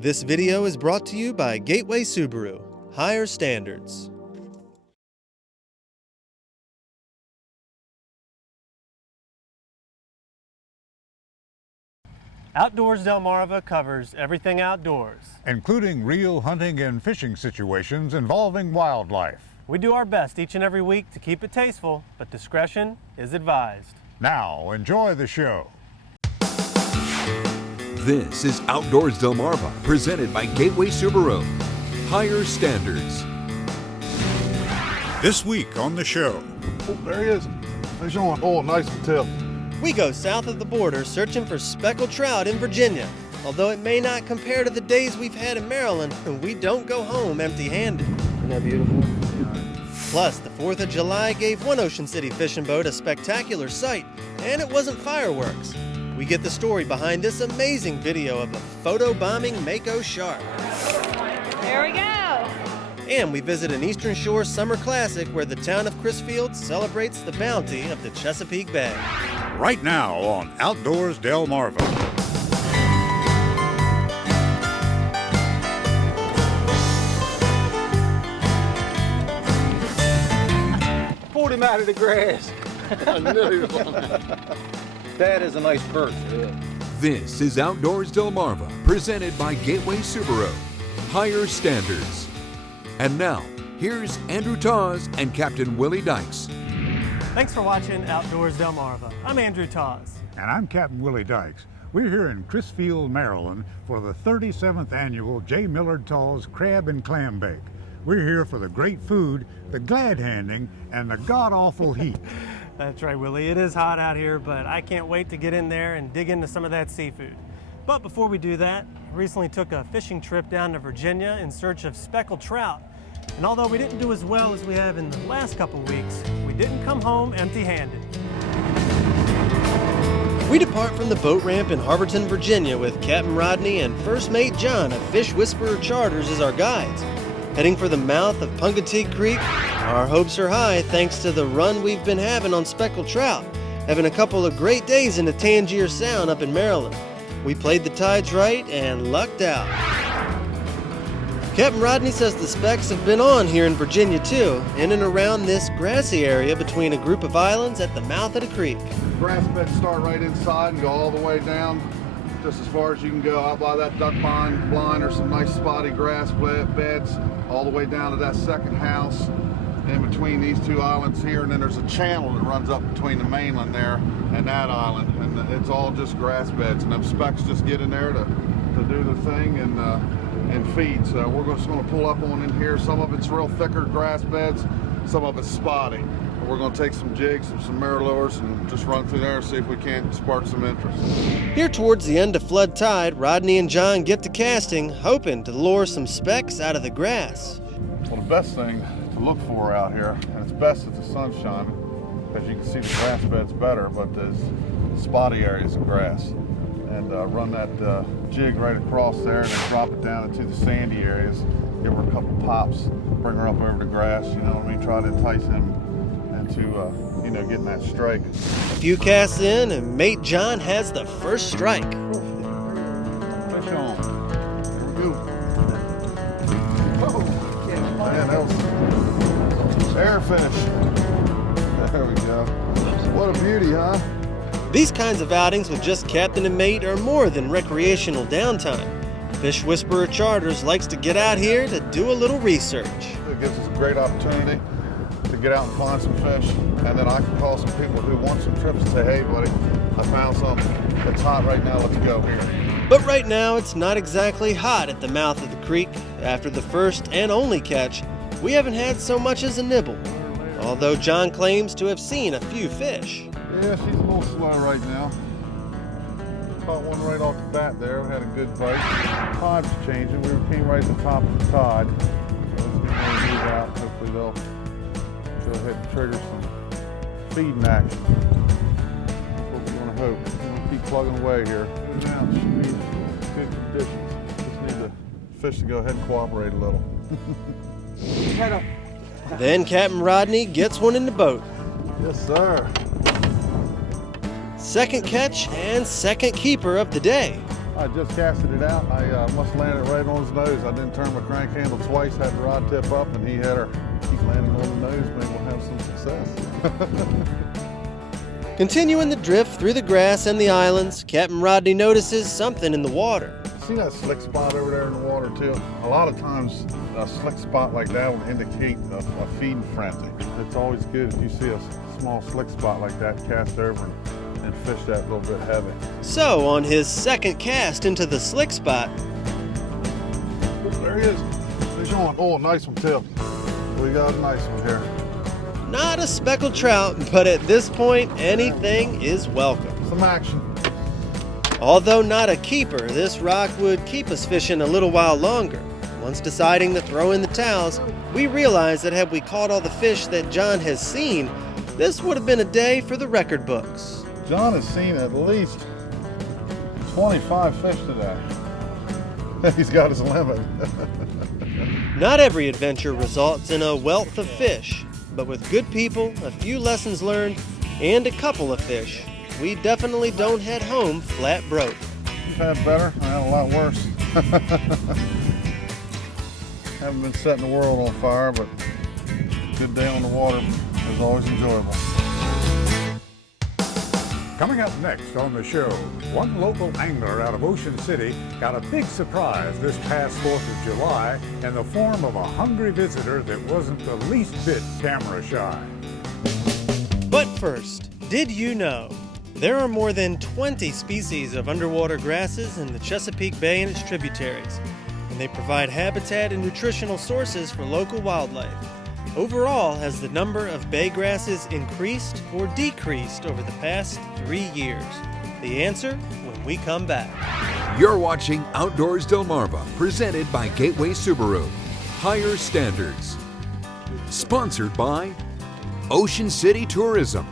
This video is brought to you by Gateway Subaru. Higher standards. Outdoors Delmarva covers everything outdoors, including real hunting and fishing situations involving wildlife. We do our best each and every week to keep it tasteful, but discretion is advised. Now, enjoy the show. This is Outdoors Delmarva, presented by Gateway Subaru. Higher standards. This week on the show. Oh, there he is. Fish on. Oh, nice tip. We go south of the border searching for speckled trout in Virginia. Although it may not compare to the days we've had in Maryland, we don't go home empty-handed. Isn't that beautiful? Plus, the 4th of July gave one Ocean City fishing boat a spectacular sight, and it wasn't fireworks. We get the story behind this amazing video of a photo-bombing mako shark. There we go. And we visit an Eastern Shore summer classic where the town of Crisfield celebrates the bounty of the Chesapeake Bay. Right now on Outdoors Delmarva. Pulled him out of the grass. I knew he was on that. That is a nice perch. Yeah. This is Outdoors Delmarva, presented by Gateway Subaru. Higher standards. And now, here's Andrew Tawes and Captain Willie Dykes. Thanks for watching Outdoors Delmarva. I'm Andrew Tawes. And I'm Captain Willie Dykes. We're here in Crisfield, Maryland for the 37th annual J. Millard Tawes Crab and Clam Bake. We're here for the great food, the glad handing, and the god-awful heat. That's right, Willie. It is hot out here, but I can't wait to get in there and dig into some of that seafood. But before we do that, I recently took a fishing trip down to Virginia in search of speckled trout. And although we didn't do as well as we have in the last couple weeks, we didn't come home empty-handed. We depart from the boat ramp in Harborton, Virginia with Captain Rodney and First Mate John of Fish Whisperer Charters as our guides. Heading for the mouth of Punkateague Creek, our hopes are high thanks to the run we've been having on speckled trout, having a couple of great days into Tangier Sound up in Maryland. We played the tides right and lucked out. Captain Rodney says the specks have been on here in Virginia too, in and around this grassy area between a group of islands at the mouth of the creek. Grass beds start right inside and go all the way down, just as far as you can go. Out by that duck blind or some nice spotty grass beds, all the way down to that second house in between these two islands here. And then there's a channel that runs up between the mainland there and that island. And it's all just grass beds. And them specks just get in there to do their thing and feed. So we're just going to pull up on in here. Some of it's real thicker grass beds, some of it's spotty. We're going to take some jigs and some mirror and just run through there and see if we can't spark some interest. Here towards the end of flood tide, Rodney and John get to casting, hoping to lure some specks out of the grass. Well, the best thing to look for out here, and it's best if the sun's shining, because you can see the grass beds better, but there's spotty areas of grass. And run that jig right across there and then drop it down into the sandy areas. Give her a couple pops, bring her up over the grass, you know what I mean? Try to entice him into, getting that strike. A few casts in, and Mate John has the first strike. Fish on. Here we go. Oh, man, that was airfish. There we go. What a beauty, huh? These kinds of outings with just captain and mate are more than recreational downtime. Fish Whisperer Charters likes to get out here to do a little research. It gives us a great opportunity to get out and find some fish, and then I can call some people who want some trips and say, hey buddy, I found something. It's hot right now, let's go here. But right now it's not exactly hot at the mouth of the creek. After the first and only catch, we haven't had so much as a nibble. Although John claims to have seen a few fish. Yeah, she's a little slow right now. Caught one right off the bat there. We had a good bite. Tide's changing. We came right at the top of the tide. So let's get ready to move out. Hopefully they'll go ahead and trigger some feeding action. That's what we're going to hope. We're going to keep plugging away here. Good now. It should be good conditions. Just need the fish to go ahead and cooperate a little. Then Captain Rodney gets one in the boat. Yes, sir. Second catch and second keeper of the day. I just casted it out. I must have landed right on his nose. I didn't turn my crank handle twice, had the rod tip up, and he's landing on the nose. Maybe we'll have some success. Continuing the drift through the grass and the islands, Captain Rodney notices something in the water. See that slick spot over there in the water too? A lot of times a slick spot like that will indicate a feeding frenzy. It's always good if you see a small slick spot like that, cast over and fish that a little bit heavy. So on his second cast into the slick spot, there he is. Fish on. Oh, nice one too. We got a nice one here. not a speckled trout, but at this point, anything is welcome. Some action. Although not a keeper, this rock would keep us fishing a little while longer. Once deciding to throw in the towels, we realized that had we caught all the fish that John has seen, this would have been a day for the record books. John has seen at least 25 fish today. He's got his limit. Not every adventure results in a wealth of fish, but with good people, a few lessons learned, and a couple of fish, we definitely don't head home flat broke. You've had better, I had a lot worse. Haven't been setting the world on fire, but a good day on the water is always enjoyable. Coming up next on the show, one local angler out of Ocean City got a big surprise this past 4th of July in the form of a hungry visitor that wasn't the least bit camera shy. But first, did you know there are more than 20 species of underwater grasses in the Chesapeake Bay and its tributaries, and they provide habitat and nutritional sources for local wildlife. Overall, has the number of bay grasses increased or decreased over the past 3 years? The answer when we come back. You're watching Outdoors Delmarva, presented by Gateway Subaru. Higher standards. Sponsored by Ocean City Tourism,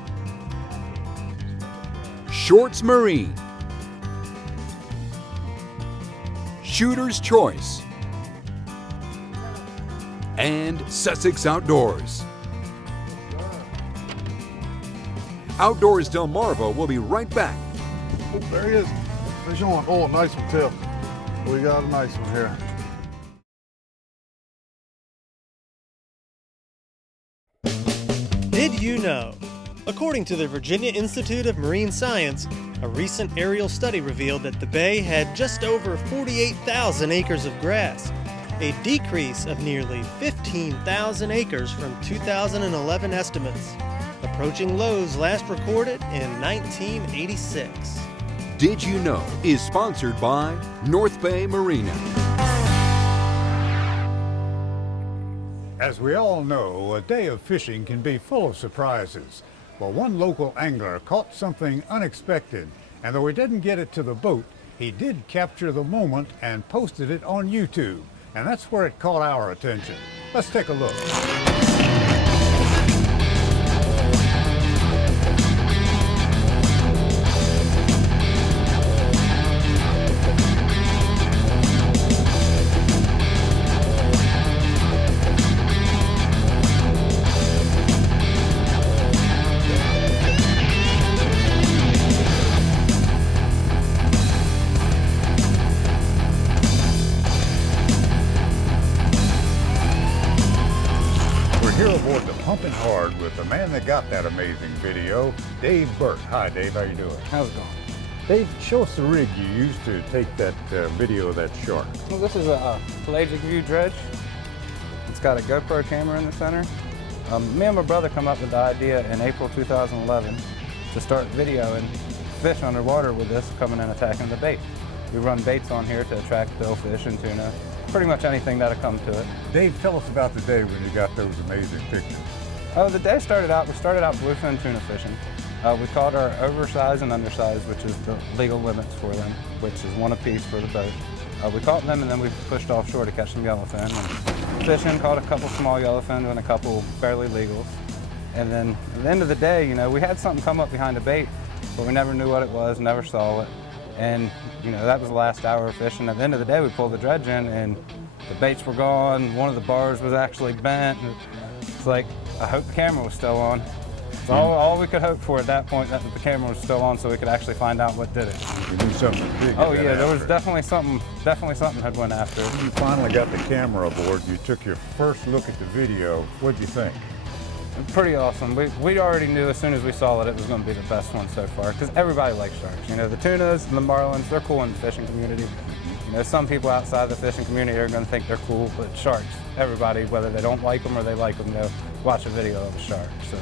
Shorts Marine, Shooter's Choice, and Sussex Outdoors. Outdoors Delmarva will be right back. Oh, there he is. Fish on. Oh, nice one too. We got a nice one here. Did you know? According to the Virginia Institute of Marine Science, a recent aerial study revealed that the bay had just over 48,000 acres of grass, a decrease of nearly 15,000 acres from 2011 estimates, approaching lows last recorded in 1986. Did You Know is sponsored by North Bay Marina. As we all know, a day of fishing can be full of surprises. Well, one local angler caught something unexpected, and though he didn't get it to the boat, he did capture the moment and posted it on YouTube. And that's where it caught our attention. Let's take a look. Here aboard the Pumping Hard with the man that got that amazing video, Dave Burke. Hi, Dave. How you doing? How's it going? Dave, show us the rig you used to take that video of that shark. Well, this is a pelagic view dredge. It's got a GoPro camera in the center. Me and my brother come up with the idea in April 2011 to start videoing fish underwater with this coming and attacking the bait. We run baits on here to attract billfish and tuna, pretty much anything that'll come to it. Dave, tell us about the day when you got those amazing pictures. The day we started out bluefin tuna fishing. We caught our oversized and undersized, which is the legal limits for them, which is one apiece for the boat. We caught them and then we pushed offshore to catch some yellowfin. And fishing, caught a couple small yellowfin and a couple barely legals. And then at the end of the day, you know, we had something come up behind the bait, but we never knew what it was, never saw it. And you know, that was the last hour of fishing. At the end of the day, we pulled the dredge in and the baits were gone. One of the bars was actually bent. It's like, I hope the camera was still on. So all we could hope for at that point that the camera was still on, so we could actually find out what did it. You knew something big. Oh yeah, there was definitely something had went after it. When you finally got the camera aboard, you took your first look at the video. What'd you think? Pretty awesome. We already knew as soon as we saw it was going to be the best one so far, because everybody likes sharks. You know, the tunas and the marlins, they're cool in the fishing community. You know, some people outside the fishing community are going to think they're cool, but sharks, everybody, whether they don't like them or they like them, they'll watch a video of a shark. So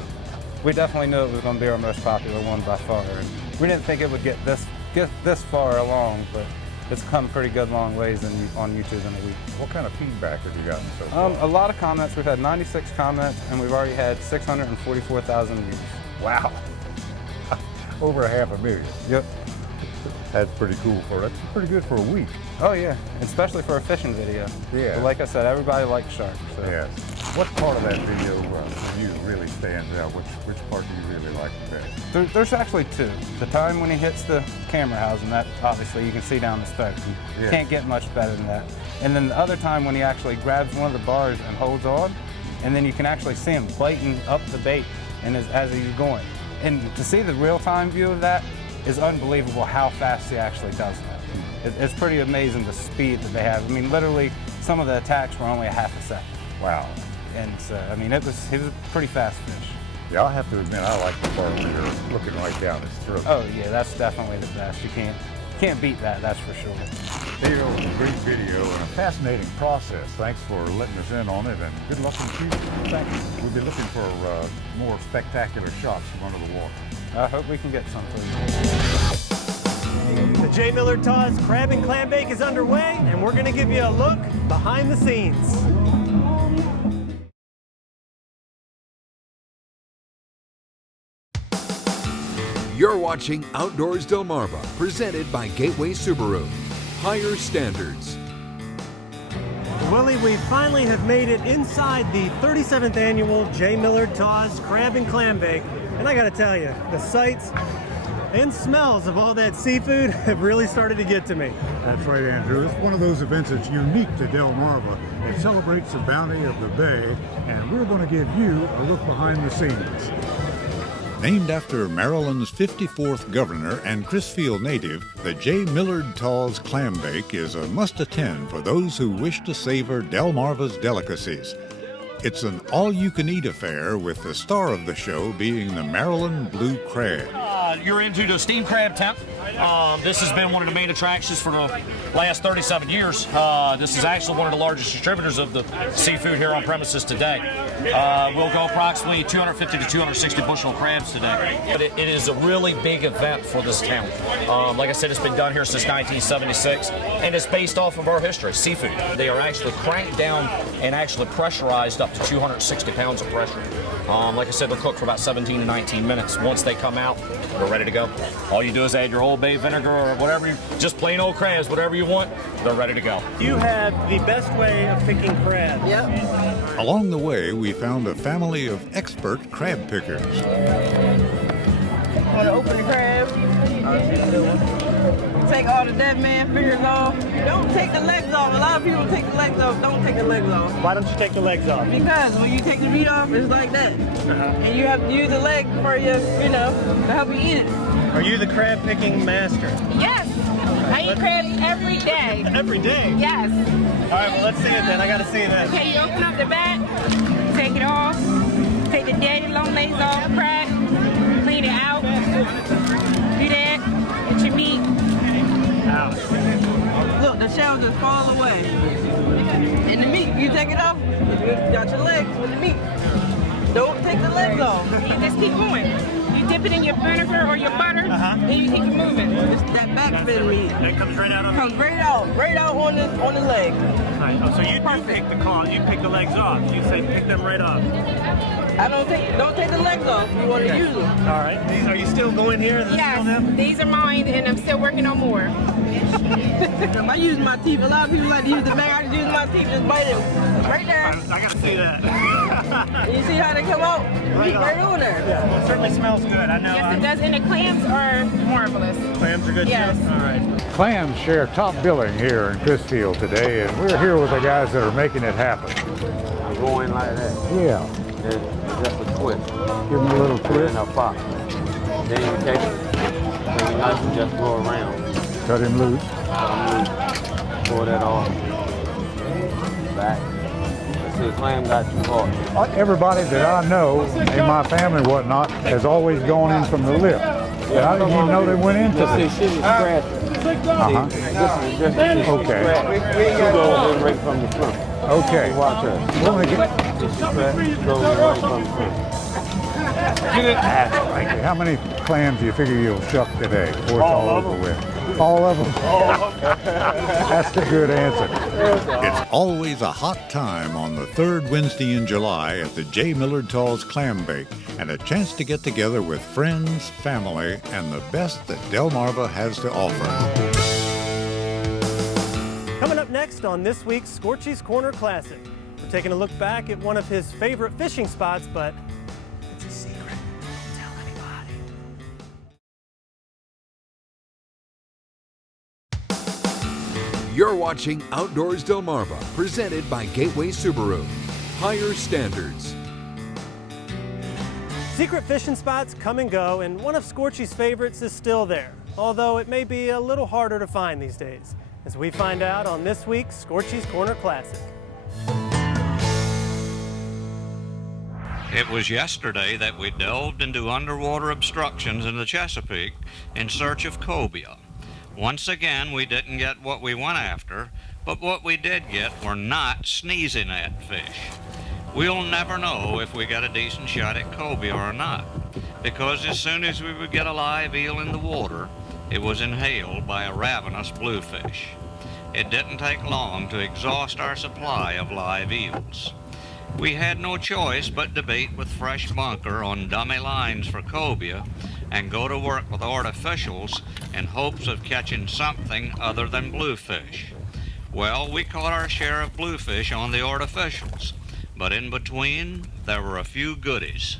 we definitely knew it was going to be our most popular one by far. And we didn't think it would get this far along, but it's come pretty good long ways on YouTube in a week. What kind of feedback have you gotten so far? A lot of comments. We've had 96 comments, and we've already had 644,000 views. Wow. Over 500,000. Yep. That's pretty cool that's pretty good for a week. Oh yeah, especially for a fishing video. Yeah. But like I said, everybody likes sharks. So. Yes. What part of that video for you really stands out? Which part do you really like the best? There's actually two. The time when he hits the camera housing, that obviously you can see down the spokes. You can't get much better than that. And then the other time when he actually grabs one of the bars and holds on, and then you can actually see him biting up the bait and as he's going. And to see the real-time view of that is unbelievable how fast he actually does that. It's pretty amazing the speed that they have. I mean, literally, some of the attacks were only a half a second. Wow. And I mean, he was a pretty fast fish. Yeah, I'll have to admit, I like the part where you're looking right down his throat. Oh yeah, that's definitely the best. You can't beat that, that's for sure. Here was a great video and a fascinating process. Thanks for letting us in on it, and good luck in the future. Thanks. We'll be looking for more spectacular shots from under the water. I hope we can get some for you. The J. Millard Tawes Crab and Clam Bake is underway, and we're going to give you a look behind the scenes. You're watching Outdoors Delmarva, presented by Gateway Subaru. Higher standards. Willie, we finally have made it inside the 37th annual J. Millard Tawes Crab and Clam Bake. And I gotta tell you, the sights and smells of all that seafood have really started to get to me. That's right, Andrew. It's one of those events that's unique to Delmarva. It celebrates the bounty of the bay, and we're going to give you a look behind the scenes. Named after Maryland's 54th governor and Crisfield native, the J. Millard Tawes Clam Bake is a must-attend for those who wish to savor Delmarva's delicacies. It's an all-you-can-eat affair, with the star of the show being the Maryland blue crab. You're into the steamed crab temp. This has been one of the main attractions for the last 37 years. This is actually one of the largest distributors of the seafood here on premises today. We'll go approximately 250 to 260 bushel of crabs today. But it is a really big event for this town. Like I said, it's been done here since 1976, and it's based off of our history, seafood. They are actually cranked down and actually pressurized up to 260 pounds of pressure. Like I said, they're cooked for about 17 to 19 minutes. Once they come out, they're ready to go. All you do is add your Old Bay vinegar or whatever, just plain old crabs, whatever you want, they're ready to go. You have the best way of picking crabs. Yep. Along the way, we found a family of expert crab pickers. Want to open the crab? Take all the dead man fingers off. Don't take the legs off. A lot of people take the legs off. Don't take the legs off. Why don't you take the legs off? Because when you take the meat off, it's like that. And you have to use the leg for your, to help you eat it. Are you the crab picking master? Yes, I eat crabs every day. Every day? Yes. All right, well, let's see it then. I got to see this. Okay, you open up the back, take it off, take the dead long legs off, crab, clean it out, do that, get your meat. Look, the shells just fall away. And the meat, you take it off, you got your legs with the meat. Don't take the legs off. You just keep going. You dip it in your vinegar or your butter, then you keep it moving. It's that back fin meat. That comes right out on Comes right out on the leg. Right. Oh, so you do pick the claw, you pick the legs off. You say pick them right off. I don't take the legs off. You want to use them. All right. Are you still going here? Is this still Yes, them? these are mine and I'm still working on more. I use my teeth. A lot of people like to use the bag. I just use my teeth, just bite it. Right there. I got to see that. You see how they come out? Right over there. Yeah, it certainly smells good. I know. Yes, it does, and the clams are marvelous. Clams are good Yes. too? All right. Clams share top billing here in Crisfield today, and we're here with the guys that are making it happen. Going like that. Yeah. It's just a twist. Give them a little twist. And a pop. Then you take it, take your knife and just go around. Cut him loose. Pour that off. Back. Let's see, clam got too hard. Everybody that I know in my family and whatnot has always gone in from the lip. And I didn't even know they went into this. See, she's scratching. Uh-huh. This is just Okay. You go in right from the front. Okay. Watch her. We're gonna get... Go right from the front. How many clams do you figure you'll shuck today before it's all over with? All of them? That's a good answer. It's always a hot time on the third Wednesday in July at the J. Millard Tawes Clam Bake, and a chance to get together with friends, family, and the best that Delmarva has to offer. Coming up next on this week's Scorchy's Corner Classic, we're taking a look back at one of his favorite fishing spots, but it's a secret. Don't tell anybody. You're watching Outdoors Delmarva, presented by Gateway Subaru. Higher standards. Secret fishing spots come and go, and one of Scorchy's favorites is still there, although it may be a little harder to find these days, as we find out on this week's Scorchy's Corner Classic. It was yesterday that we delved into underwater obstructions in the Chesapeake in search of cobia. Once again, we didn't get what we went after, but what we did get were not sneezing at fish. We'll never know if we got a decent shot at cobia or not, because as soon as we would get a live eel in the water, it was inhaled by a ravenous bluefish. It didn't take long to exhaust our supply of live eels. We had no choice but to bait with fresh bunker on dummy lines for cobia and go to work with artificials in hopes of catching something other than bluefish. Well, we caught our share of bluefish on the artificials, but in between, there were a few goodies.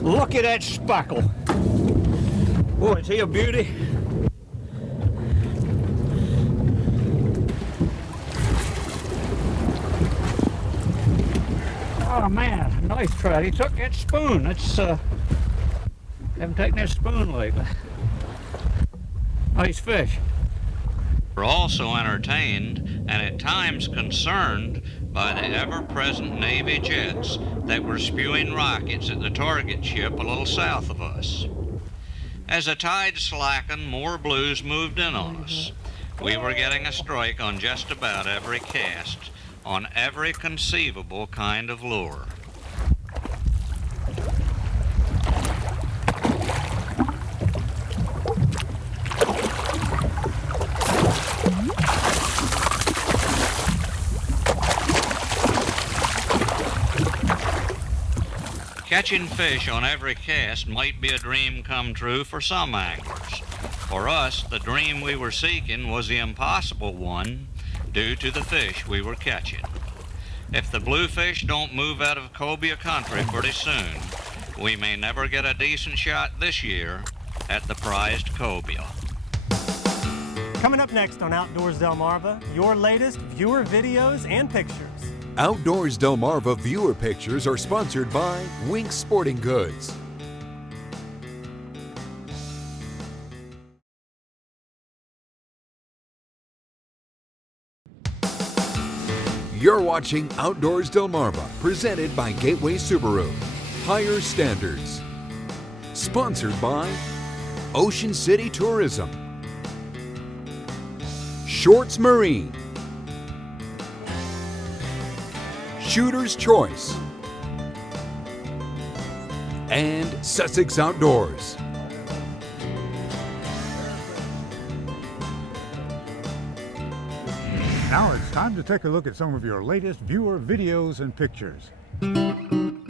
Look at that speckle. Boy, is he a beauty? Oh man, nice trout. He took that spoon. That's haven't taken that spoon lately. Nice fish. We're also entertained and at times concerned by the ever-present Navy jets that were spewing rockets at the target ship a little south of us. As the tide slackened, more blues moved in on us. We were getting a strike on just about every cast, on every conceivable kind of lure. Catching fish on every cast might be a dream come true for some anglers. For us, the dream we were seeking was the impossible one due to the fish we were catching. If the bluefish don't move out of cobia country pretty soon, we may never get a decent shot this year at the prized cobia. Coming up next on Outdoors Delmarva, your latest viewer videos and pictures. Outdoors Delmarva viewer pictures are sponsored by Wink Sporting Goods. You're watching Outdoors Delmarva, presented by Gateway Subaru. Higher standards. Sponsored by Ocean City Tourism, Shorts Marine, Shooter's Choice, and Sussex Outdoors. Now it's time to take a look at some of your latest viewer videos and pictures.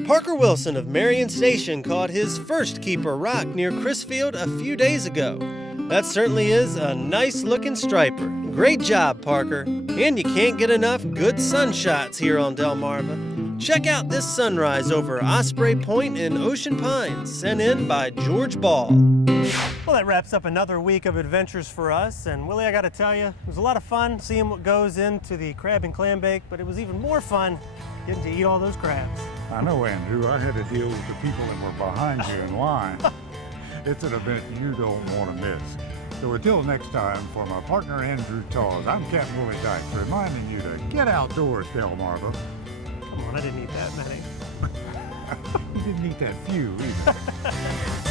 Parker Wilson of Marion Station caught his first keeper rock near Crisfield a few days ago. That certainly is a nice looking striper. Great job, Parker. And you can't get enough good sun shots here on Delmarva. Check out this sunrise over Osprey Point in Ocean Pines, sent in by George Ball. Well, that wraps up another week of adventures for us. And Willie, I gotta tell you, it was a lot of fun seeing what goes into the crab and clam bake, but it was even more fun getting to eat all those crabs. I know, Andrew. I had to deal with the people that were behind you in line. It's an event you don't want to miss. So until next time, for my partner Andrew Tawes, I'm Captain Willie Dykes, reminding you to get outdoors, Delmarva. Come on, I didn't eat that many. You didn't eat that few either.